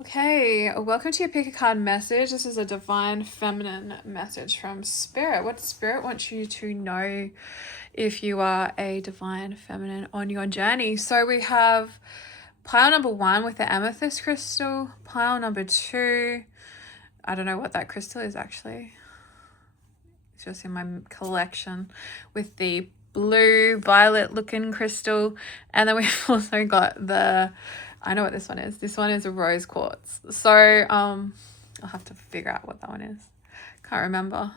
Okay, welcome to your pick a card message. This is a divine feminine message from Spirit. What Spirit wants you to know if you are a divine feminine on your journey. So we have pile number 1 with the amethyst crystal, pile number 2. I don't know what that crystal is actually. It's just in my collection with the blue violet looking crystal. And then we've also got I know what this one is. This one is a rose quartz. So I'll have to figure out what that one is. Can't remember.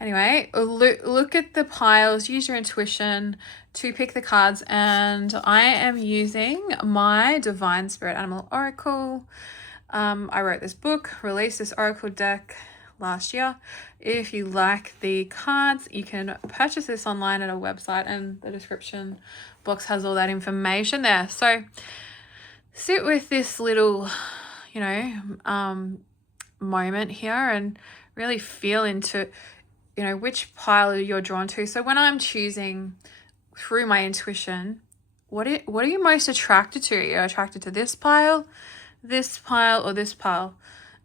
Anyway, look at the piles, use your intuition to pick the cards, and I am using my Divine Spirit Animal Oracle. I wrote this book, released this Oracle deck last year. If you like the cards, you can purchase this online at a website, and the description box has all that information there. So sit with this little, moment here and really feel into, which pile you're drawn to. So when I'm choosing through my intuition, what are you most attracted to? You're attracted to this pile, or this pile?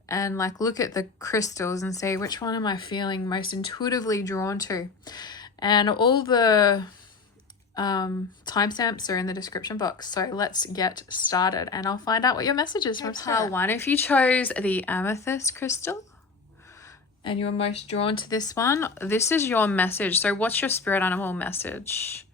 And look at the crystals and see which one am I feeling most intuitively drawn to. And all the timestamps are in the description box. So let's get started and I'll find out what your message is from pile 1. If you chose the amethyst crystal and you were most drawn to this one, this is your message. So what's your spirit animal message?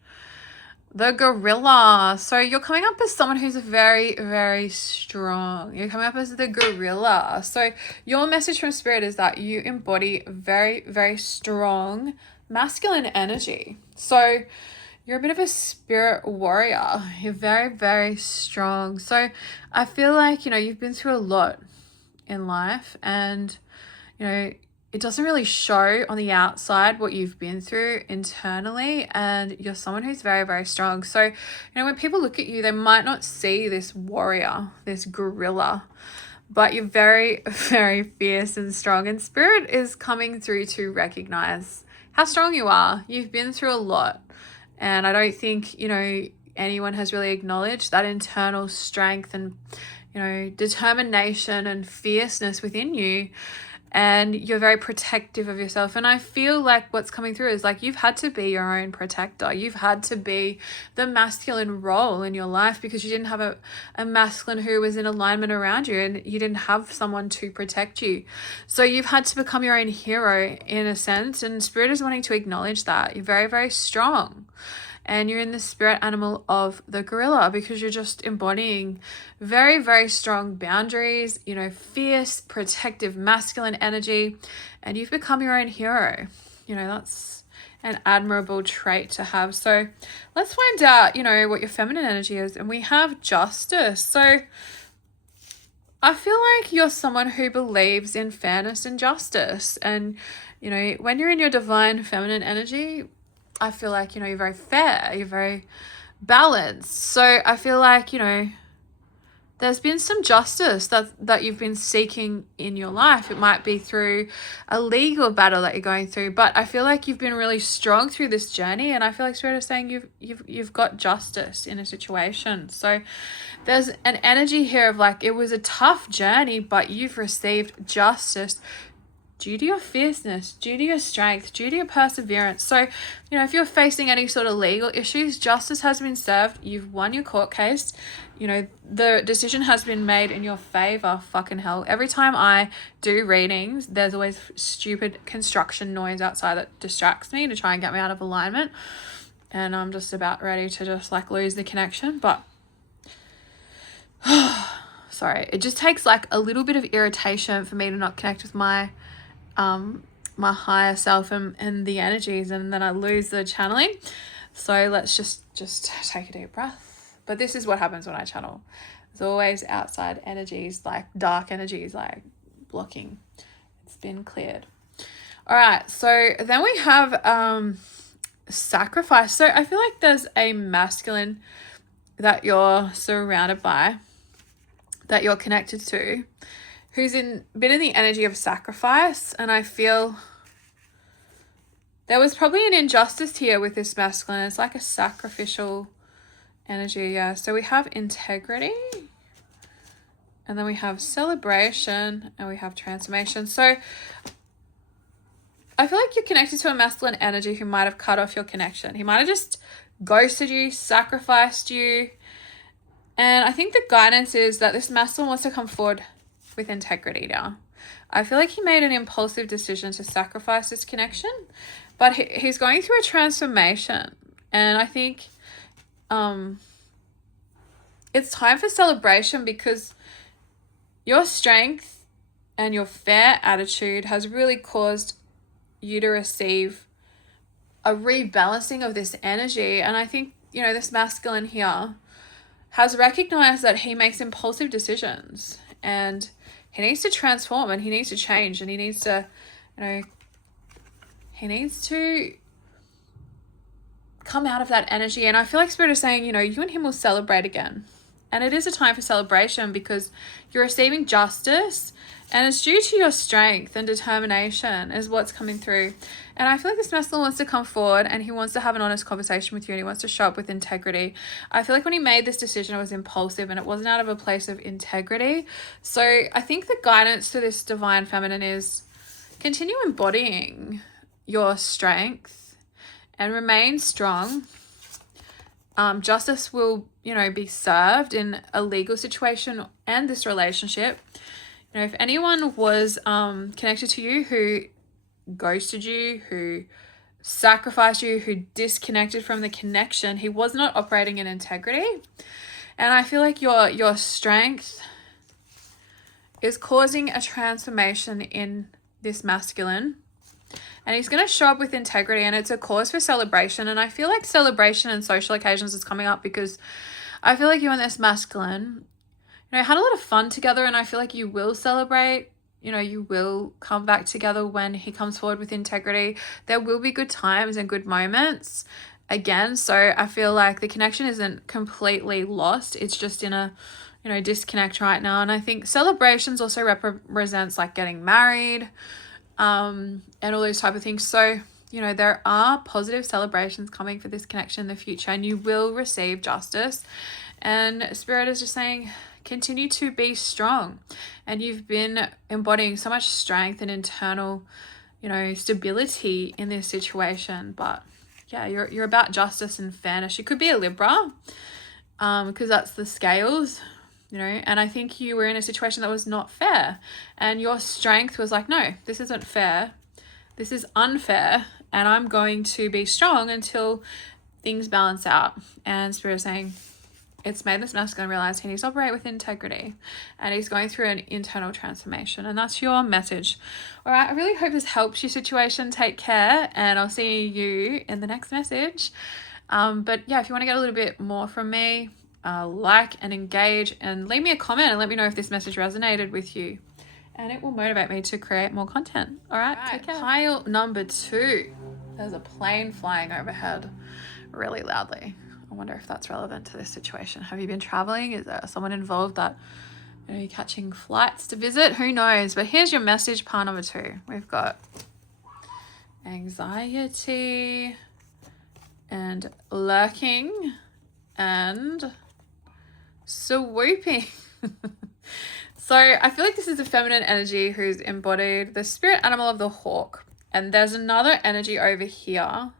The gorilla. So you're coming up as someone who's very, very strong. You're coming up as the gorilla. So your message from spirit is that you embody very, very strong masculine energy. So you're a bit of a spirit warrior. You're very, very strong. So I feel like, you've been through a lot in life, and, it doesn't really show on the outside what you've been through internally, and you're someone who's very, very strong. So, when people look at you, they might not see this warrior, this gorilla, but you're very, very fierce and strong, and spirit is coming through to recognize how strong you are. You've been through a lot, and I don't think, anyone has really acknowledged that internal strength and, determination and fierceness within you. And you're very protective of yourself. And I feel like what's coming through is you've had to be your own protector. You've had to be the masculine role in your life because you didn't have a masculine who was in alignment around you, and you didn't have someone to protect you. So you've had to become your own hero in a sense, and spirit is wanting to acknowledge that. You're very, very strong. And you're in the spirit animal of the gorilla because you're just embodying very, very strong boundaries, fierce, protective, masculine energy, and you've become your own hero. That's an admirable trait to have. So let's find out, what your feminine energy is. And we have justice. So I feel like you're someone who believes in fairness and justice. And, when you're in your divine feminine energy, I feel like, you're very fair, you're very balanced. So I feel like, there's been some justice that you've been seeking in your life. It might be through a legal battle that you're going through, but I feel like you've been really strong through this journey, and I feel like Spirit is saying you've got justice in a situation. So there's an energy here of it was a tough journey, but you've received justice due to your fierceness, due to your strength, due to your perseverance. So, if you're facing any sort of legal issues, justice has been served. You've won your court case. The decision has been made in your favor. Fucking hell. Every time I do readings, there's always stupid construction noise outside that distracts me to try and get me out of alignment. And I'm just about ready to just lose the connection. But sorry, it just takes a little bit of irritation for me to not connect with my higher self and the energies, and then I lose the channeling. So let's just take a deep breath. But this is what happens when I channel. There's always outside energies, dark energies, blocking. It's been cleared. All right, so then we have sacrifice. So I feel like there's a masculine that you're surrounded by, that you're connected to, who's been in the energy of sacrifice. And I feel there was probably an injustice here with this masculine. It's like a sacrificial energy, yeah. So we have integrity And then we have celebration and we have transformation. So I feel like you're connected to a masculine energy who might have cut off your connection. He might have just ghosted you, sacrificed you. And I think the guidance is that this masculine wants to come forward with integrity now. I feel like he made an impulsive decision to sacrifice this connection, but he's going through a transformation. And I think it's time for celebration, because your strength and your fair attitude has really caused you to receive a rebalancing of this energy. And I think, you know, this masculine here has recognized that he makes impulsive decisions and he needs to transform and he needs to change and he needs to, you know, he needs to come out of that energy. And I feel like Spirit is saying, you know, you and him will celebrate again. And it is a time for celebration because you're receiving justice and it's due to your strength and determination is what's coming through. And I feel like this masculine wants to come forward and he wants to have an honest conversation with you and he wants to show up with integrity. I feel like when he made this decision, it was impulsive and it wasn't out of a place of integrity. So I think the guidance to this divine feminine is continue embodying your strength and remain strong. Justice will, you know, be served in a legal situation and this relationship. You know, if anyone was connected to you who ghosted you, who sacrificed you, who disconnected from the connection, he was not operating in integrity. And I feel like your strength is causing a transformation in this masculine. And he's going to show up with integrity and it's a cause for celebration. And I feel like celebration and social occasions is coming up because I feel like you and this masculine, you know, had a lot of fun together and I feel like you will celebrate. You know, you will come back together when he comes forward with integrity. There will be good times and good moments again. So I feel like the connection isn't completely lost. It's just in a, you know, disconnect right now. And I think celebrations also represents like getting married, and all those type of things. So, you know, there are positive celebrations coming for this connection in the future and you will receive justice. And Spirit is just saying, continue to be strong. And you've been embodying so much strength and internal, you know, stability in this situation. But yeah, you're about justice and fairness. You could be a Libra, because that's the scales. You know, and I think you were in a situation that was not fair and your strength was like, no, this isn't fair. This is unfair. And I'm going to be strong until things balance out. And Spirit is saying it's made this masculine realize he needs to operate with integrity and he's going through an internal transformation. And that's your message. All right. I really hope this helps your situation. Take care and I'll see you in the next message. But yeah, if you want to get a little bit more from me, like and engage and leave me a comment and let me know if this message resonated with you and it will motivate me to create more content. All right, take care. Pile number 2. There's a plane flying overhead really loudly. I wonder if that's relevant to this situation. Have you been traveling? Is there someone involved that, you know, you're catching flights to visit? Who knows? But here's your message, pile number 2. We've got anxiety and lurking and swooping. So I feel like this is a feminine energy who's embodied the spirit animal of the hawk. And there's another energy over here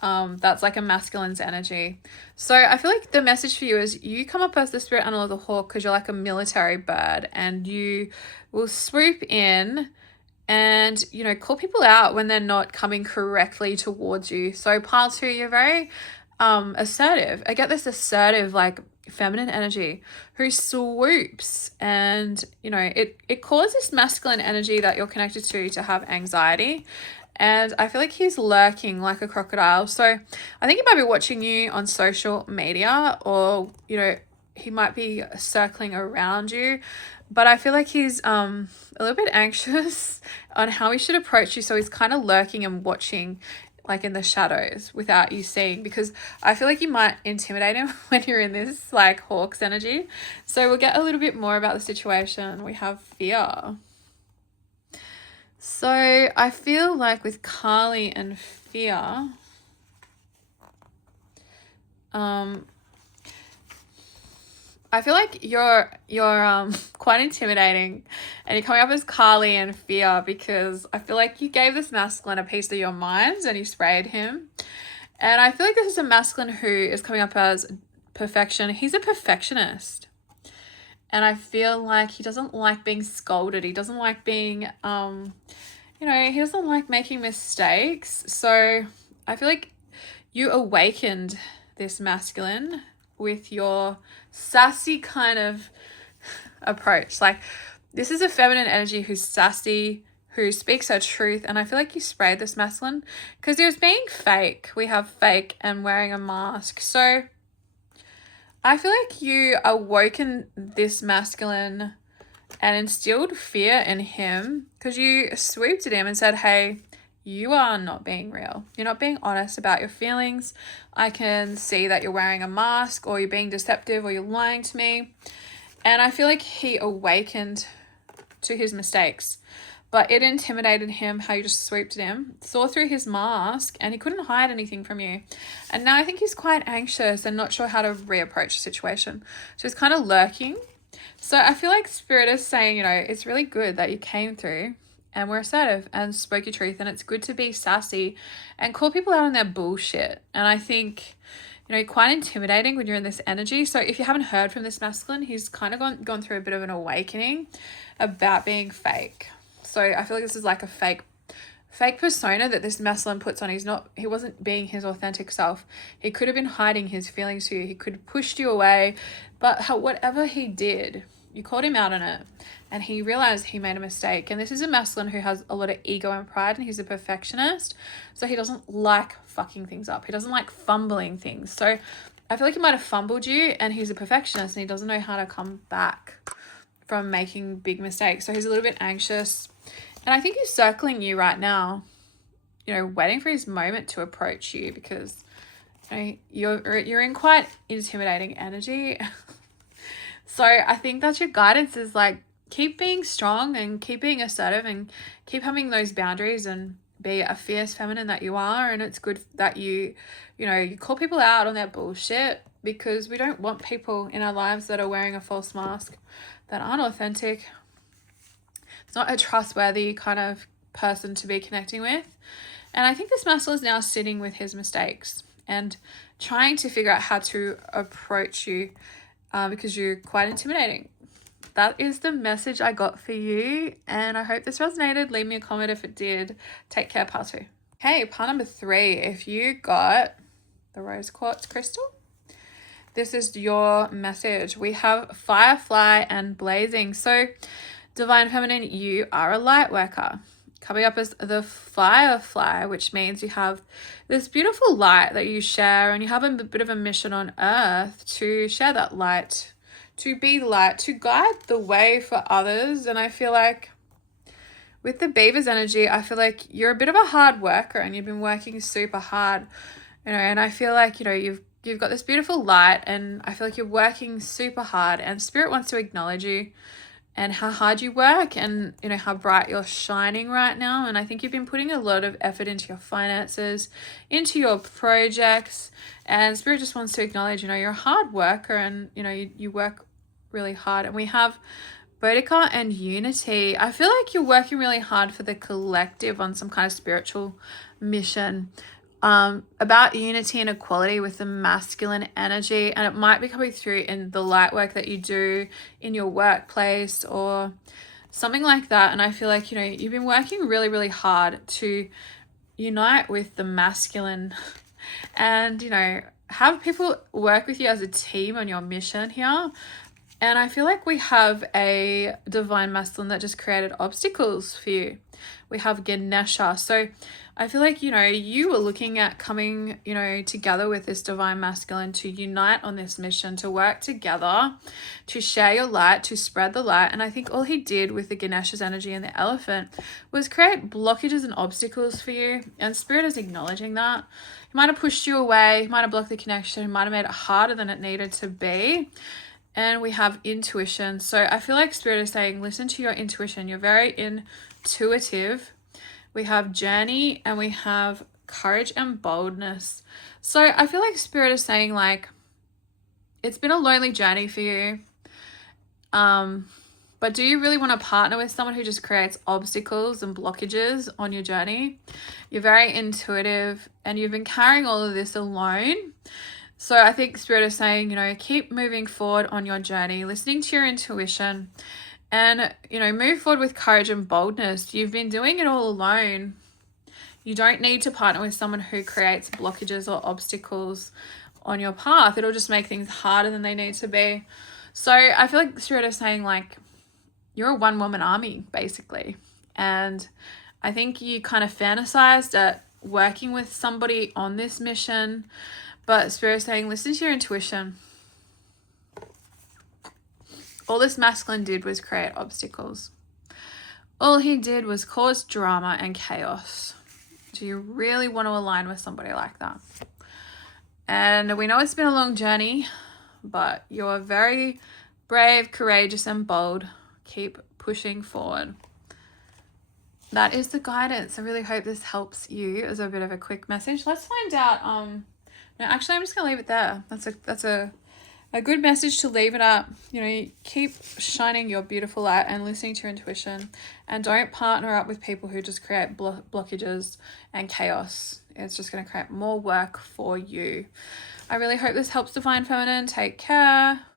that's like a masculine's energy. So I feel like the message for you is you come up as the spirit animal of the hawk because you're like a military bird and you will swoop in and, you know, call people out when they're not coming correctly towards you. So pile 2, you're very assertive. I get this assertive, like feminine energy who swoops and, you know, it causes masculine energy that you're connected to have anxiety. And I feel like he's lurking like a crocodile. So I think he might be watching you on social media or, you know, he might be circling around you. But I feel like he's a little bit anxious on how he should approach you. So he's kind of lurking and watching like in the shadows without you seeing, because I feel like you might intimidate him when you're in this like hawk's energy. So we'll get a little bit more about the situation. We have fear. So I feel like with Kali and fear, I I feel like you're quite intimidating, and you're coming up as Carly and fear, because I feel like you gave this masculine a piece of your mind and you sprayed him. And I feel like this is a masculine who is coming up as perfection. He's a perfectionist. And I feel like he doesn't like being scolded. He doesn't like being, he doesn't like making mistakes. So I feel like you awakened this masculine with your sassy kind of approach. Like, this is a feminine energy who's sassy, who speaks her truth. And I feel like you sprayed this masculine because he was being fake. We have fake and wearing a mask. So I feel like you awoken this masculine and instilled fear in him, because you swooped at him and said, hey, you are not being real. You're not being honest about your feelings. I can see that you're wearing a mask, or you're being deceptive, or you're lying to me. And I feel like he awakened to his mistakes, but it intimidated him how you just swooped at him, saw through his mask, and he couldn't hide anything from you. And now I think he's quite anxious and not sure how to reapproach the situation. So he's kind of lurking. So I feel like Spirit is saying, it's really good that you came through and were assertive and spoke your truth. And it's good to be sassy and call people out on their bullshit. And I think, quite intimidating when you're in this energy. So if you haven't heard from this masculine, he's kind of gone through a bit of an awakening about being fake. So I feel like this is like a fake persona that this masculine puts on. He wasn't being his authentic self. He could have been hiding his feelings to you. He could have pushed you away, but whatever he did, you called him out on it, and he realized he made a mistake. And this is a masculine who has a lot of ego and pride, and he's a perfectionist. So he doesn't like fucking things up. He doesn't like fumbling things. So I feel like he might have fumbled you, and he's a perfectionist and he doesn't know how to come back from making big mistakes. So he's a little bit anxious. And I think he's circling you right now, waiting for his moment to approach you, because you're in quite intimidating energy. So I think that's your guidance, is like, keep being strong and keep being assertive and keep having those boundaries and be a fierce feminine that you are. And it's good that you call people out on their bullshit, because we don't want people in our lives that are wearing a false mask, that aren't authentic. It's not a trustworthy kind of person to be connecting with. And I think this masculine is now sitting with his mistakes and trying to figure out how to approach you, because you're quite intimidating. That is the message I got for you, and I hope this resonated. Leave me a comment if it did. Take care, part 2. Okay, part number 3. If you got the rose quartz crystal, this is your message. We have firefly and blazing. So Divine Feminine, you are a light worker. Coming up as the firefly, which means you have this beautiful light that you share, and you have a bit of a mission on earth to share that light, to be light, to guide the way for others. And I feel like with the beaver's energy, I feel like you're a bit of a hard worker, and you've been working super hard, and I feel like, you've got this beautiful light, and I feel like you're working super hard, and Spirit wants to acknowledge you and how hard you work, and how bright you're shining right now. And I think you've been putting a lot of effort into your finances, into your projects, and Spirit just wants to acknowledge, you're a hard worker, and you work really hard. And we have Boudica and Unity. I feel like you're working really hard for the collective on some kind of spiritual mission, about unity and equality with the masculine energy. And it might be coming through in the light work that you do in your workplace or something like that. And I feel like, you've been working really, really hard to unite with the masculine and, have people work with you as a team on your mission here. And I feel like we have a divine masculine that just created obstacles for you. We have Ganesha. So I feel like, you were looking at coming, together with this divine masculine to unite on this mission, to work together, to share your light, to spread the light. And I think all he did with the Ganesha's energy and the elephant was create blockages and obstacles for you. And Spirit is acknowledging that. He might have pushed you away. He might have blocked the connection. He might have made it harder than it needed to be. And we have intuition. So I feel like Spirit is saying, listen to your intuition. You're very intuitive. We have journey, and we have courage and boldness. So I feel like Spirit is saying, like, it's been a lonely journey for you. But do you really want to partner with someone who just creates obstacles and blockages on your journey? You're very intuitive and you've been carrying all of this alone. So I think Spirit is saying, you know, keep moving forward on your journey, listening to your intuition, and, you know, move forward with courage and boldness. You've been doing it all alone. You don't need to partner with someone who creates blockages or obstacles on your path. It'll just make things harder than they need to be. So I feel like Spirit is saying, like, you're a one-woman army, basically. And I think you kind of fantasized at working with somebody on this mission, but Spirit is saying, listen to your intuition. All this masculine did was create obstacles. All he did was cause drama and chaos. Do you really want to align with somebody like that? And we know it's been a long journey, but you're very brave, courageous, and bold. Keep pushing forward. That is the guidance. I really hope this helps you as a bit of a quick message. Let's find out. No, actually, I'm just gonna leave it there. That's a good message to leave it at. You know, keep shining your beautiful light and listening to your intuition, and don't partner up with people who just create blockages and chaos. It's just going to create more work for you. I really hope this helps Divine Feminine. Take care.